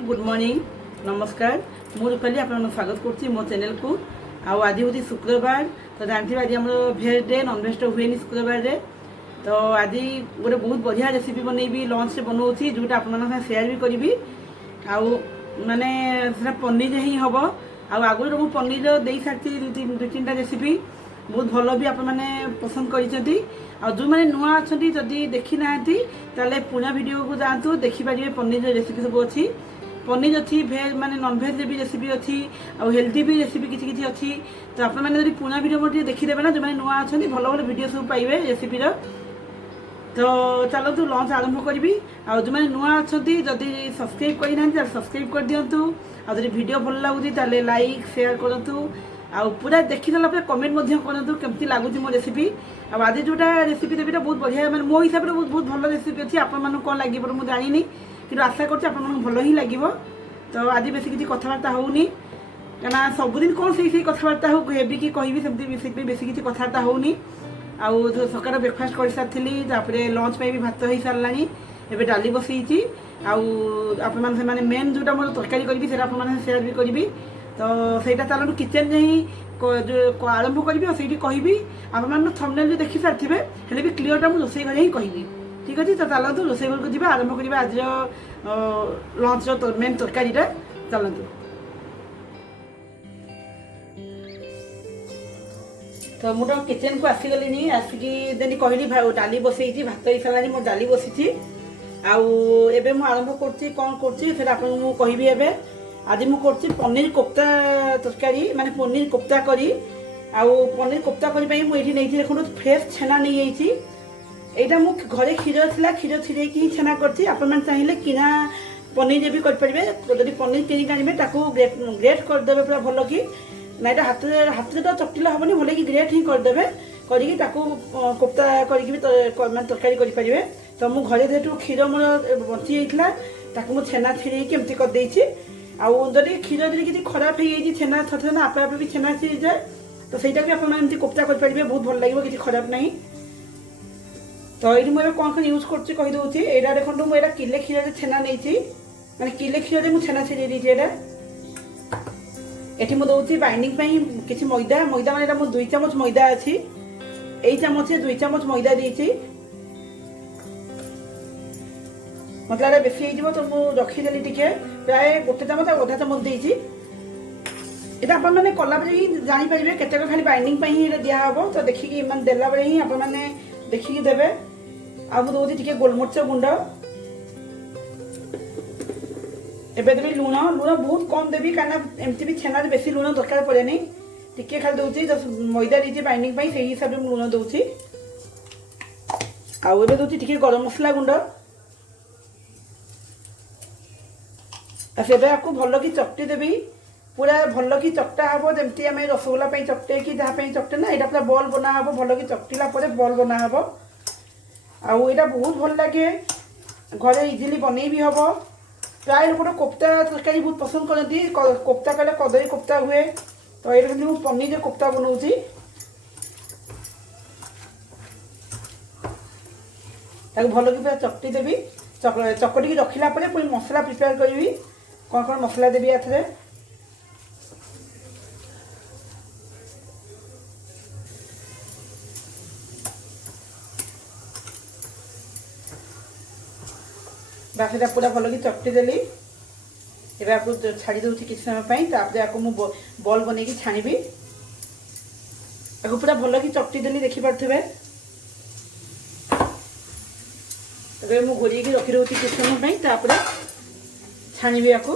Again good morning नमस्कार मु रूपाली आप स्वागत करुँच मो चैनल को आज हूँ शुक्रवार तो जानते आज आम भेज डे नॉनवेज तो हुए शुक्रवार रे तो आज गोटे बहुत बढ़िया रेसिपी बनईबी लंच से बनाऊँगी जोटा आप सेयार भी करी माने पनीर ही हम आगुरी मुझे पनीर दे सारी दु तीन रेसिपी बहुत भल भी आप पसंद कर जो मैंने नुआ अच्छा जदि देखी ना पुणा वीडियो को जातु देखिपारे पनीर रेसिपी सब अच्छी पनीर अच्छी भेज माने नॉन भेज भी रेसिपी अच्छी और हेल्दी भी रेसिपी किसी किसी अच्छी तो आप पुणा वीडियो मोटे देखीदे ना जो मैंने नुआ अच्छा भल भल वीडियो सब पाइबे रेसिपीर तो चलतु लंच आरंभ करी और जो मैंने नुआ अच्छा जदि सब्सक्राइब करना सब्सक्राइब कर दिंतु और जब वीडियो भल लगुच लाइक शेयर करूँ आ पूरा देखी सारा कमेंट करूँ केमती लगुच मो रेसिपी आज जोटा रेसिपी देवी बहुत बढ़िया मैंने मो हिसाब से बहुत भल रेसिपी अच्छी आप कौन लगे मुझे जानी कि आशा कर भल ही लगे तो आज बेस किसी कथबार्ता होनी क्या सबुदिन कौन से कथबार्ता हो हेबी कि कहि सेमती बेस किसी कथबार्ता होनी आउ सकाळ ब्रेकफास्ट कर सारी लंच भी भात हो सारा एवं डाली बसई आप मेन जोटा मोर तरकारी करी आप सेयार भी करी तो सहीटा चलू किचेन ही आरंभ करी और सही कहि आप थंबनेल जो देखी सारी हेल्ले भी क्लीयरटा मुझे रोसे घर ही कहि ठीक अच्छे तो चलतु रोसे घर को जी आरंभ करा आज लंच मेन तरकारीटा चलतु तो मुझे किचेन को आसीगली आसिकी देनी कहली डाली बसई भात हो सारा मो डाली बसी आबे मुझे आरंभ करुँच कौन करुँच कहबी एवं आज मुझे पनीर कोफ्ता तरकारी माने पनीर कोफ्ता करी पनीर कोफ्ता करी मुझे नहीं देखो फ्रेश छेना नहीं यहाँ मु घरे क्षीर था क्षीर छिड़े ही छेना करती चाहिए किना पनीर भी करेंगे जब पनीर किनिक आने ग्रेट करदे पूरा भल कि ना यहाँ हाथ से तो चकटिले हेनी भले कि ग्रेट ही करदे कोफ्ता करी तरकारी करेंगे तो मु घरे जेहतु क्षीर मोर बची जाता मुझे छेना छिड़े केमती करदे आदि क्षीर जब किसी खराब हो जाए छेना थोड़ा ना आपे भी छेना छिड़ी जाए तो सहीटा भी आप कोफ्ता करेंगे बहुत भल लगे किसी खराब ना तो ये मुझे कौन कौन यूज करदे यहाँ देखो मुझे किले क्षीर छेना नहीं मैंने किले क्षीर मुझे छेना छिड़ी ये मुझे बाइंडिंग किसी मैदा मैदा मैंने मो 2 चामच मैदा अच्छी यही चामच 2 चामच मैदा देती मतलब बेसी हो तो मुझे रखीदेली टी प्राय 1 चामच आधा चामच देती ये आप कला ही जापर के खाली बाइंडिंग ही दिहब तो देखिए देला बेले ही आप देखिकी देवे आ मुझे टी गोलमरीच गुंड एबे देवी लुण लुण बहुत कम देवी कहीं एमती भी छेना बेसी लुण दरकार पड़े नहीं टिके खाली दूसरी जस्ट मैदा देती बाइंडिंग से हिसाब से लुण दूसरी आउ दूसरी टी गरम मसला गुंड से आपको भल कि चकटी देवी पूरा भल कि चकटा हम जमी आम रसगोला चकटे कि जहाँ चकटे ना यहाँ पूरा बॉल बना हम भल कि चकटिला बॉल बना हम आईटा बहुत भल लगे घरे इजिली बन भी हम प्राय लोग कोफ्ता तरकारी बहुत पसंद करती कोफ्ता कहले कदली कोफ्ता हुए तो ये मुझे पनीर कोफ्ता बनाऊँगी भल कि पूरा चकटी देवी चकटी रखला पुणी मसला प्रिपेयर करी कौन कौन मसला देवी या बाकी पूरा भल कि चकटी देली एवं आपको छाड़ी दूसरी किसी समय आपको मुझे बॉल बन छाणी आपको पूरा भल कि चकटी देली देखिपे मुझे घोरी रखी दूसरी किसी समय छाणी आपको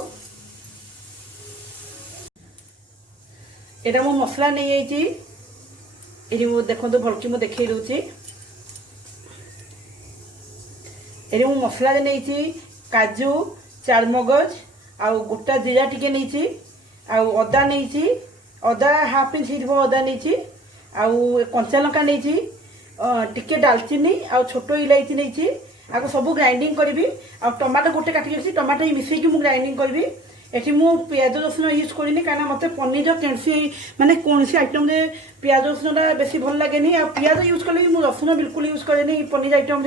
यहाँ मो मसला नहीं जाइए देखो भल कि मुझे देखे दूसरी ये मु मसला नहीं काजू चारमगज आउ गोटा जीरा टिके नहीं अदा नहीं अदा हाफ इंच अदा नहीं आउ कंचा लंका नहीं टिके डालचीनी आउ छोट इलायची नहीं आपको सब ग्राइंडिंग करी आ टमाटो गोटे काटिक टमाटो मिसेक ग्राइंडिंग करी ये मु प्याज रसुण यूज करनी कहीं मत पनीर कैसी माने कौन सी आइटम प्याज रसुण बेसी भल लगे आ प्याज यूज कले रसुण बिल्कुल यूज करेनी पनीर आइटम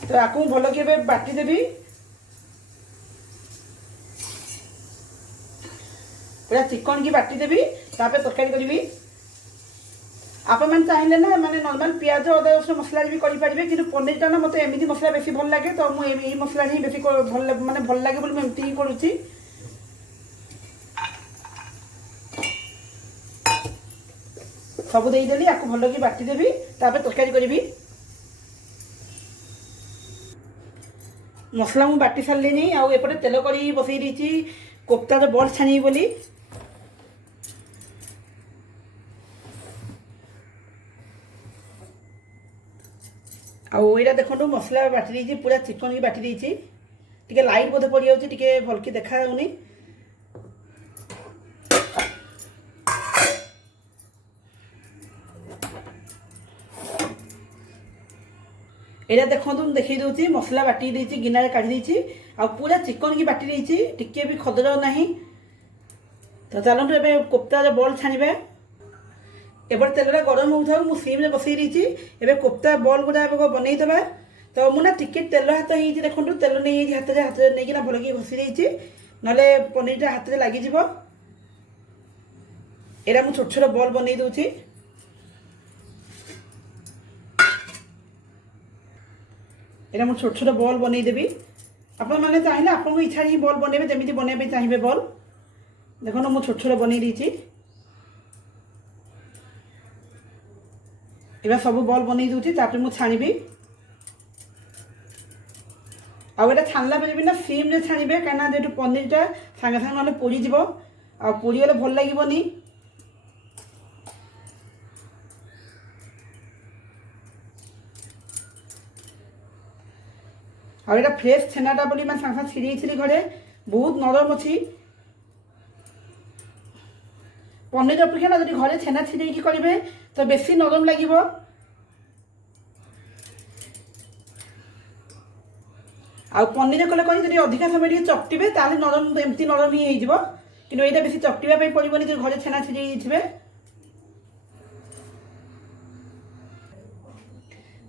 तो आपको भल कि बाटी देवी पूरा चिकन की बाटीदेवी तापर तरकारी करी आपण मैंने चाहिए ना माने नॉर्मल प्याज अदा रसुण मसला भी करेंगे कि पनीरटा ना मतलब एमती मसला बेसी भल लगे तो मुझे मसला ही बेसी भल माने भल लगे बोली एमती ही करुच्ची सब देदेली आपको भल कि बाटीदेवी तापर तरकारी करी मसला मुझे बाटी सारे आउ एपटे तेल कड़ी बसई देती कोफ्तार बल छाणी बोली आईटा देखो मसला बाटी देती पूरा चिकन की बाटी देती टी लाइट बोधे पड़ जाए भल कि देखा यहाँ देखो देखी दूसरी मसला बाटी देती गिनारे काढ़ी आ पूरा चिकन की बाटी देती टिके भी खदर ना तो चलते ए कोफ्तार बल छाणिबा एबार तेलटा गरम होता मुझे सीम्रे बसई देती एवं कोफ्ता बल गुड़ा बनईदे तो मुझे टिके तेल हाथ हो देखो तेल नहीं हाथ हाथ नहीं भल कि घसी देती ना पनीरटा हाथ में लगिज यहाँ मुझे छोट छोट बल बनई दूसरी यहाँ मुझे छोट छोट बल बनईदेवी आपण मैंने चाहिए आपको इच्छा ही बल बनइबे जमी बनवाई चाहिए बल देखो ना मुझे छोट छोट बनई देती एवं सब बल बनई दूसरी तापर मुझे छाणी आटा छाणला बेले भी ना सीम्रे छाणिबे कहीं जेहतु पनीरटा सागे सागे ना पोड़ीज आ पोड़ीगले भल लगे आटा फ्रेश छेनाटा बोली मैं सागे सागे छिड़ी घरे बहुत नरम अच्छी पनीर अपेक्षा ना जो घरे छेना छिड़ी करेंगे तो बेसी नरम लगे आ पनीर कले कहीं जब अधिका समय चकटे ताले नरम एमती नरम ही हो कि यहाँ बेसी चकटापी पड़ोनी जो घरे छेना छिड़ी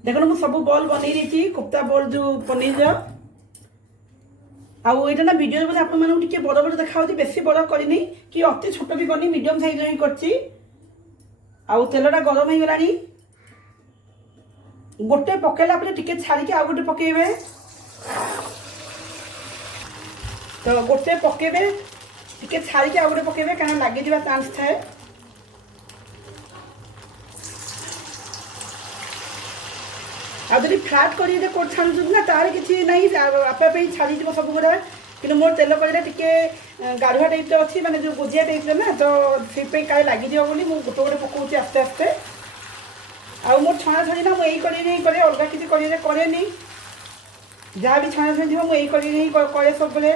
देखो मुझे सब बल बनई देती कोफ्ता बल जो पनीर आईटा ना भिडियो बोले आप बड़ बड़ देखा बेसी बड़ करनी कि अति छोट भी करनी मीडियम साइज ही करची तेलटा गरम हो गला गोटे पकेला टिके छाड़ी आउ गोटे पकेबे तो गोटे पकेबे टिके छाड़ी आउ गोटे पकेबे कहीं लगे चांस थाए आज फ्लाट कर छाणुच ना तार कि ना आपे छाड़ी सब गुड़ा कि मोर तेल कड़े टे गाढ़ुआ टाइप अच्छी माने जो गोजिया टाइप ना तो से कहीं लगे बोली मुझे गोटे गोटे पकाऊँ आस्ते आस्ते आ मोर छणा छड़ी ना मुझे कड़े नहीं करे अलग किसी करे जहाँ भी छणा छड़ी थी मुझे कड़े नहीं करे सब बेले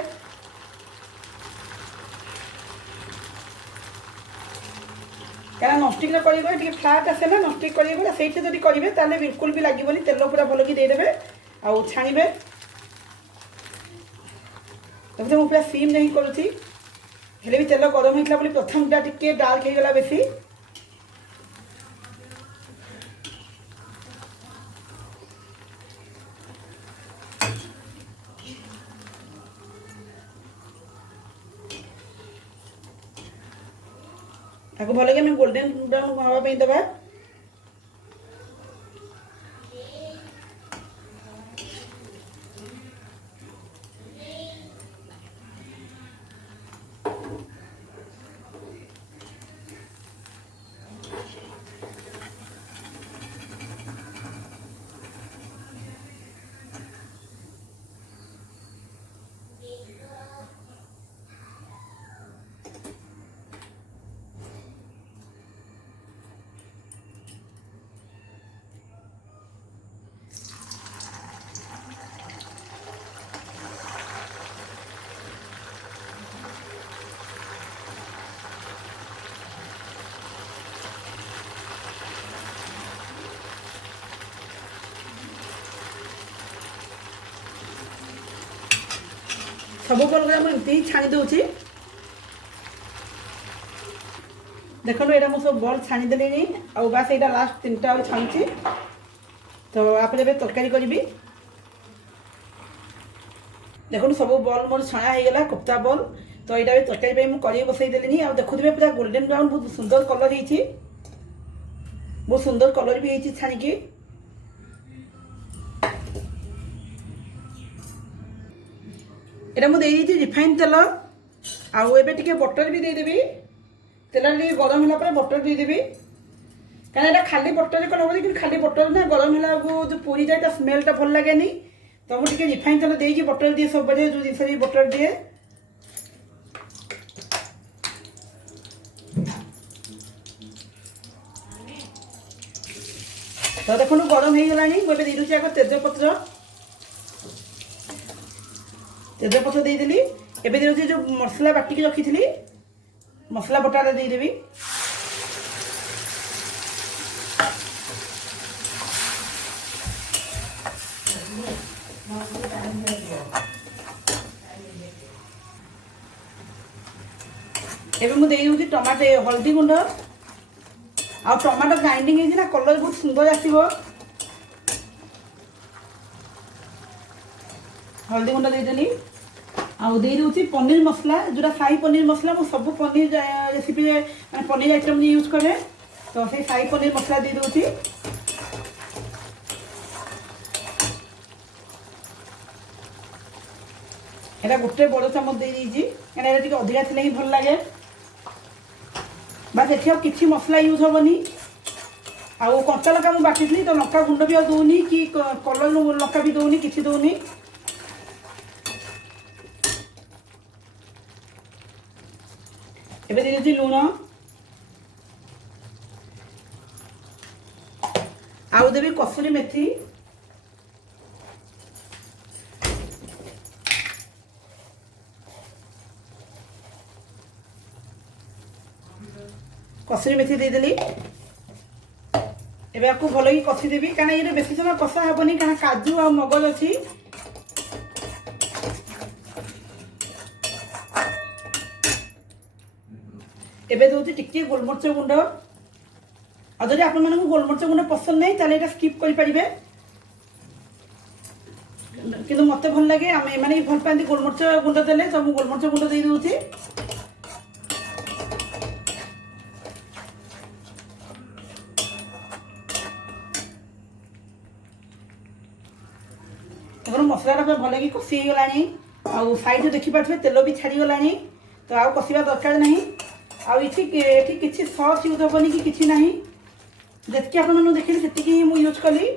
क्या नस्टिक करेंगे फ्लाट आसे ना नस्टिक करेंगे से जब करेंगे बिल्कुल भी लगे तेल पूरा भल कि देदेवे आ छाणीबे मुझे पूरा सीम नहीं करुँची हेले भी तेल गरम होता प्रथमटा टिके डार्क हो गला बेसी भल कि गोल्डन ब्राउन हाँवाई दबा सब बल एमती छाणी दूसरी देखो यहाँ मुझे सब बल छाणीदेली बास यहाँ लास्ट 3टा छाणुची तो आप तरकारी करी देखो सब बल मोर छणा हो गला कोफ्ता बल तो यहाँ तरकारी मुझे कड़ी बसई देली आ देखुए पूरा गोल्डन ब्राउन बहुत सुंदर कलर होती बहुत सुंदर कलर भी होती छाणिकी यहाँ मुझे रिफाइन तेल आउ टे बटर भी देदेवी तेल गरम है बटर देदेवी कहीं यहाँ खाली बटर कल हम कि खाली बटर ना गरम है जो पूरी जाए स्मेलटा भल लगे तो मुझे रिफाइन तेल देकी बटर दिए सब जो जिन बटर दिए तो देखो गरम हो गला मुझे दे दूसरी आग तेजपत्र देदेली एवं दे दूसरी जो मसला बाटिकी रखी थी मसला बटाटा देदेवी एवं मुझे दूसरी टमाटो हल्दी गुंड आ टमाटो ग्राइंडिंग है कलर बहुत सुंदर आसो हल्दी गुंड देदेली आउ दे दूसरी पनीर मसला जोटा साही पनीर मसला मुझे सब पनीर रेसिपी मैं पनीर आइटम यूज करे तो से साही पनीर मसला दे दूसरी यहाँ गोटे बड़ चामच दे दीजिए कहीं अधिका थी ही भल लगे बस ये किसी मसला यूज हेनी आउ कंचा लंका मुझे बाटी तो लंका गुंड भी दौनी कि कलर लंका भी दौनी किसी दौनी एवं दे लुण आउ देवी कसूरी मेथी कसूरी मेथी देदेली एवं आपको भल कि कषिदेवी कहीं ये बेस समय कषा हेनी कहीं काजू आ मगज अच्छी एवं दूसरी टिके गोलमरिच गुंड और जब आप गोलमरिच गुंड पसंद नहीं ताले ये स्किप करें कि मत भल लगे आम मैंने भल पाती गोलमरिच गुंड देले तो मुझे गोलमरिच गुंड दे दूसरी मसला भल कि कषि गला साइड देखिपे तेल भी छाड़गला तो आउ कषा दरकार नहीं आठी किसी सस यूज हेनी कि किसी ना जी आप देखिए से मुझे यूज कली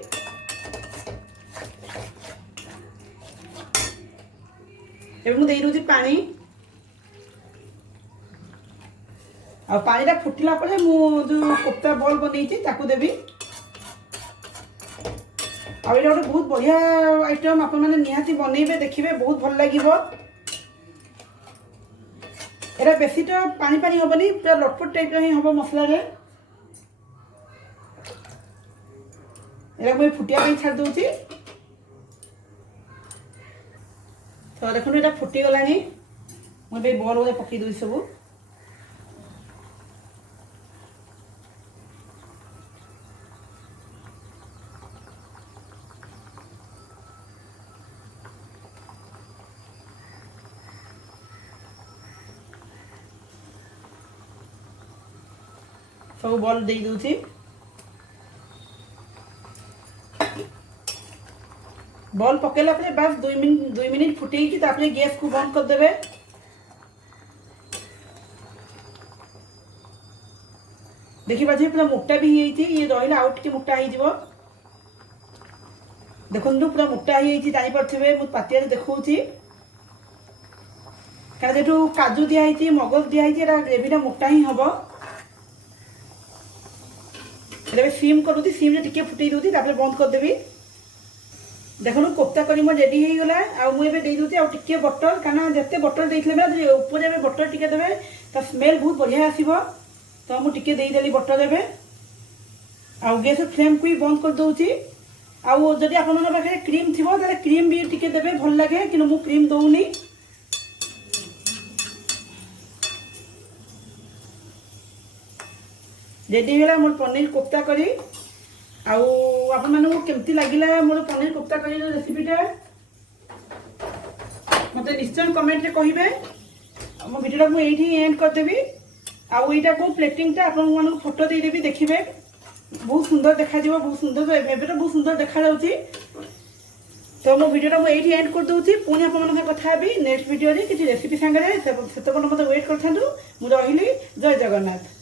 मुझे दूसरी पानी आनीटा फुटिला जो कोफ्ता बॉल बनई देवी आ गोटे बहुत बढ़िया आइटम आप निहाती बनइबे देखिए बहुत भल लगे एरा बेसी तो पानी पानी हेनी पूरा लटपट टाइप ही हम मसला मुझे फुटिया छाड़ दूसरी तो देखो ये फुटीगला मुझे बॉल बोधे पकई दूसरी सब सब बॉल दे दूसरी बॉल पकेला बस 2 मिनिट फुटे गैस को बंद करदे देखिए पूरा मोटा भी ये रहा आउ टे मोटा हो देखो पूरा मोटा जापे मुझे पातिया देखा क्या जो काजू दिखाई मगज दिखाई ग्रेवीटा मोटा ही हम सीम करूँ सीम टे फुटे दूसरी बंद करदेवी देखो कोफ्ता करी मोर रेडी हो गला आ मुझे दे दूसरी आउ टे बटर कारण जिते बटर देते ऊपर बटर टे देवे तो स्मेल बहुत बढ़िया आसो तो मुझे देदेली बटर एवं आउ गैस फ्लेम को भी बंद कर दूसरी आउ जदि आप क्रीम थी तो क्रीम भी टे देवे भल लगे कि मुझे क्रीम दौनी रेडी है मोर पनीर कोफ्ता करी केमती लगिला मोर पनीर कोफ्ता करी रेसिपीटा मत निश्चय कमेंट रे कहिबे मो भिडियो को ये एंड करदेवी आउ यहाँ को प्लेटिंग आप फोटो देदेवी देखिए बहुत सुंदर देखा बहुत सुंदर एवं तो बहुत सुंदर देखा जाऊँगी तो मो भिडियो को ये एंड करदे पुणी आप कथा नेक्स्ट भिडियो किसी रेसिपी सांगे से मत वेट कर रही जय जगन्नाथ।